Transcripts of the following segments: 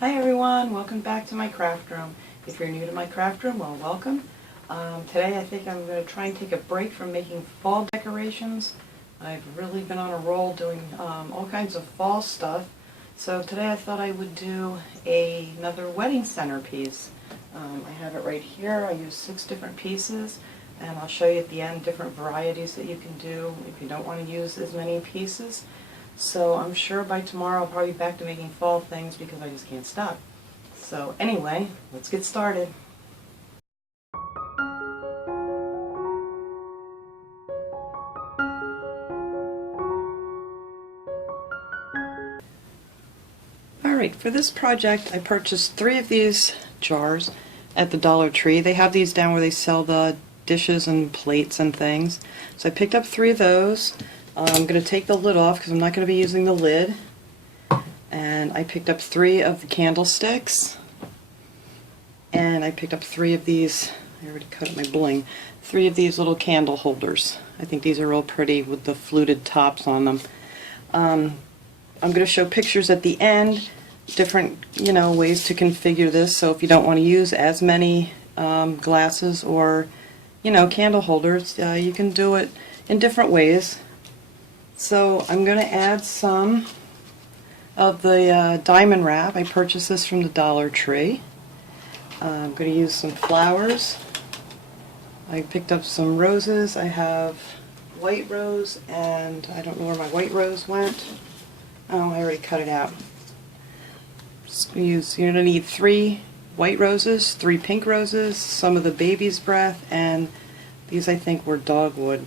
Hi everyone, welcome back to my craft room. If you're new to my craft room, well, welcome. Today I think I'm going to try and take a break from making fall decorations. I've really been on a roll doing all kinds of fall stuff. So today I thought I would do another wedding centerpiece. I have it right here. I use 6 different pieces, and I'll show you at the end different varieties that you can do if you don't want to use as many pieces. So I'm sure by tomorrow I'll probably be back to making fall things because I just can't stop. So anyway, let's get started. Alright, for this project I purchased 3 of these jars at the Dollar Tree. They have these down where they sell the dishes and plates and things. So I picked up 3 of those. I'm going to take the lid off because I'm not going to be using the lid. And I picked up 3 of the candlesticks. And I picked up 3 of these, I already cut up my bling, 3 of these little candle holders. I think these are real pretty with the fluted tops on them. I'm going to show pictures at the end, different ways to configure this, so if you don't want to use as many glasses or candle holders, you can do it in different ways. So I'm going to add some of the diamond wrap. I purchased this from the Dollar Tree. I'm going to use some flowers. I picked up some roses. I have white rose, and I don't know where my white rose went. Oh, I already cut it out. You're going to need 3 white roses, 3 pink roses, some of the baby's breath, and these I think were dogwood.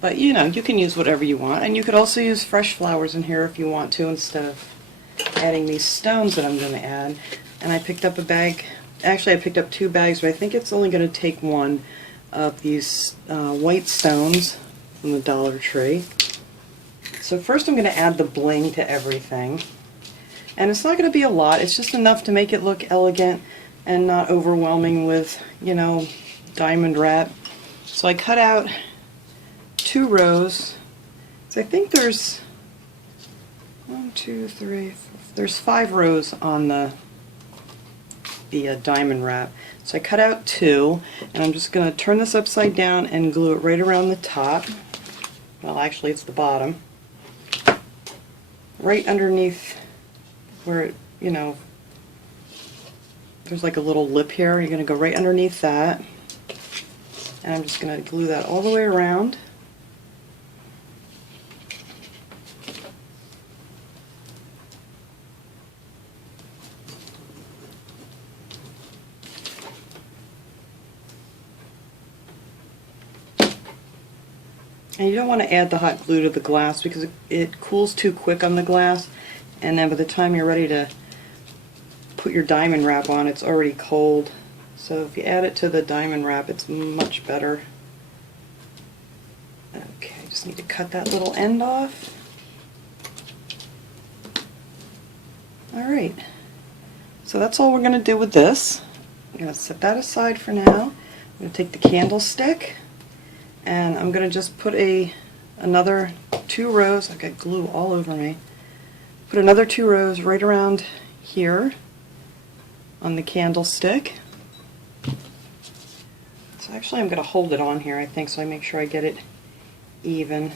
But you can use whatever you want, and you could also use fresh flowers in here if you want to instead of adding these stones that I'm going to add. And I picked up a bag, actually I picked up 2 bags, but I think it's only going to take 1 of these white stones from the Dollar Tree. So first I'm going to add the bling to everything. And it's not going to be a lot, it's just enough to make it look elegant and not overwhelming with, diamond wrap. So I cut out 2 rows. So I think there's 1, 2, 3, 4, there's 5 rows on the diamond wrap. So I cut out 2, and I'm just going to turn this upside down and glue it right around the top. Well, actually it's the bottom. Right underneath where there's like a little lip here. You're going to go right underneath that. And I'm just going to glue that all the way around. And you don't want to add the hot glue to the glass because it cools too quick on the glass, and then by the time you're ready to put your diamond wrap on, it's already cold. So if you add it to the diamond wrap, it's much better. Okay, I just need to cut that little end off. Alright, so that's all we're going to do with this. I'm going to set that aside for now. I'm going to take the candlestick, and I'm going to just put another 2 rows. I've got glue all over me. Put another 2 rows right around here on the candlestick. So actually I'm going to hold it on here, I think, so I make sure I get it even.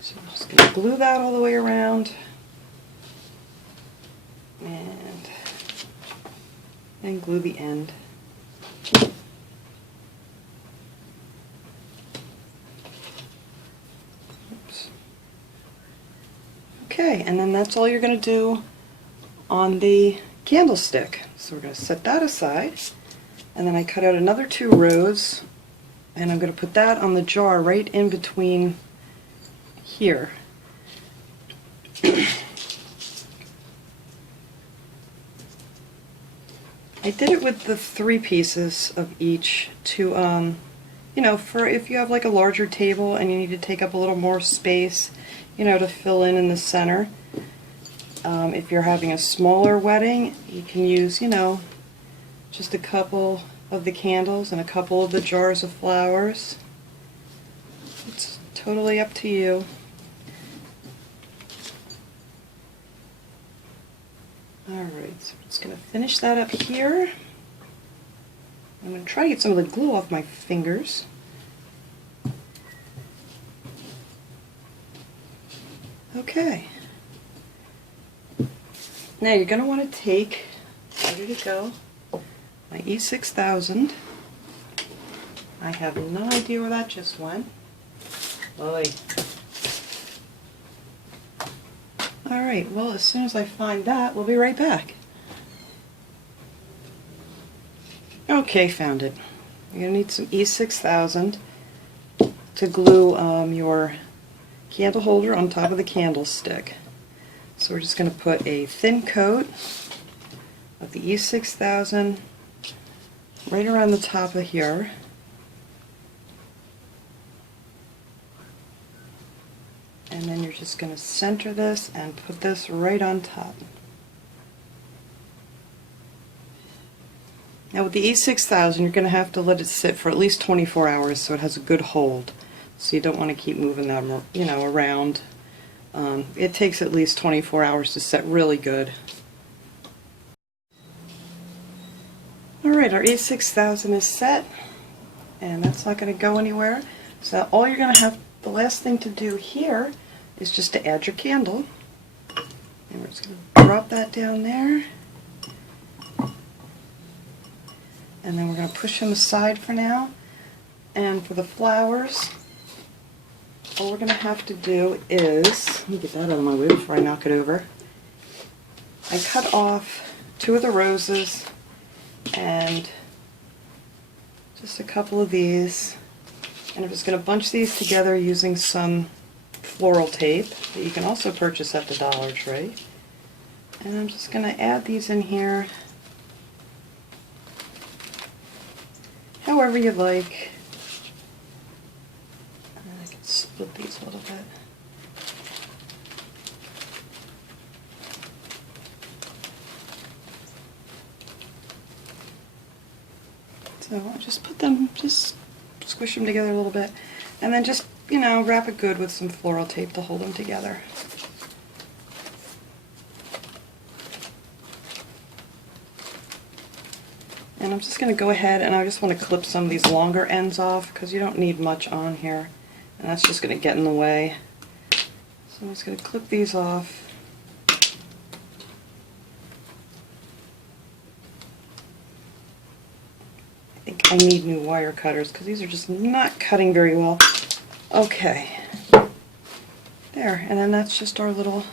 So I'm just going to glue that all the way around. And glue the end. Oops. Okay, and then that's all you're going to do on the candlestick. So we're going to set that aside, and then I cut out another 2 rows, and I'm going to put that on the jar right in between here. I did it with the 3 pieces of each to, for if you have like a larger table and you need to take up a little more space, to fill in the center. If you're having a smaller wedding, you can use, just a couple of the candles and a couple of the jars of flowers. It's totally up to you. Alright, so I'm just going to finish that up here. I'm going to try to get some of the glue off my fingers. Okay. Now you're going to want to take, ready to go, my E6000. I have no idea where that just went. Oy. Alright, well, as soon as I find that, we'll be right back. Okay, found it. You're going to need some E6000 to glue your candle holder on top of the candlestick. So we're just going to put a thin coat of the E6000 right around the top of here. And then you're just going to center this and put this right on top. Now with the E6000, you're going to have to let it sit for at least 24 hours so it has a good hold. So you don't want to keep moving them, around. It takes at least 24 hours to set really good. Alright, our E6000 is set, and that's not going to go anywhere. So all you're going to have, the last thing to do here is just to add your candle. And we're just going to drop that down there. And then we're going to push them aside for now. And for the flowers, all we're going to have to do is, let me get that out of my way before I knock it over. I cut off 2 of the roses and just a couple of these. And I'm just going to bunch these together using some floral tape that you can also purchase at the Dollar Tree. And I'm just going to add these in here however you like. I can split these a little bit. So I'll just put them, just squish them together a little bit, and then just, wrap it good with some floral tape to hold them together. And I'm just going to go ahead and I just want to clip some of these longer ends off because you don't need much on here, and that's just going to get in the way. So I'm just going to clip these off. I think I need new wire cutters because these are just not cutting very well. Okay. There, and then that's just our little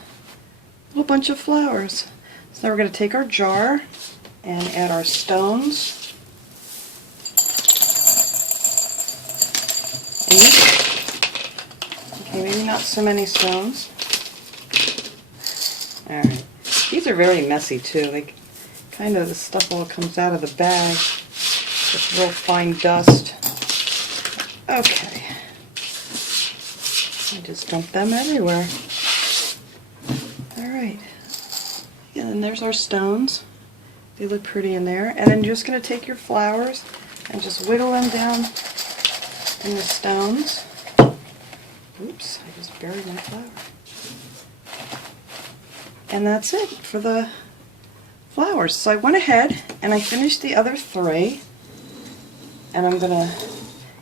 bunch of flowers. So now we're going to take our jar and add our stones. Okay, maybe not so many stones. Alright. These are very messy too. Like, kind of the stuff all comes out of the bag. Just real fine dust. Okay. I just dump them everywhere. Alright. Yeah, and there's our stones. They look pretty in there. And then you're just going to take your flowers and just wiggle them down in the stones. Oops, I just buried my flower. And that's it for the flowers. So I went ahead and I finished the other 3. And I'm going to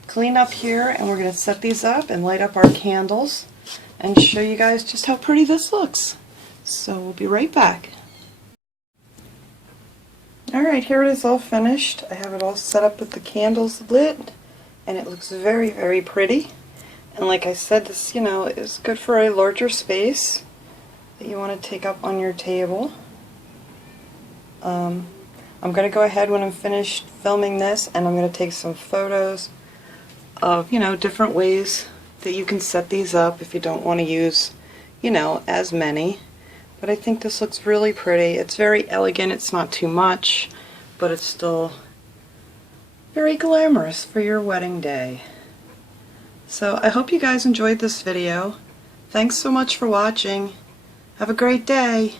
clean up here, and we're going to set these up and light up our candles and show you guys just how pretty this looks. So we'll be right back. Alright, here it is all finished. I have it all set up with the candles lit, and it looks very, very pretty. And like I said, this, is good for a larger space that you want to take up on your table. I'm going to go ahead when I'm finished filming this, and I'm going to take some photos of, different ways that you can set these up if you don't want to use, as many. But I think this looks really pretty. It's very elegant. It's not too much, but it's still very glamorous for your wedding day. So I hope you guys enjoyed this video. Thanks so much for watching. Have a great day.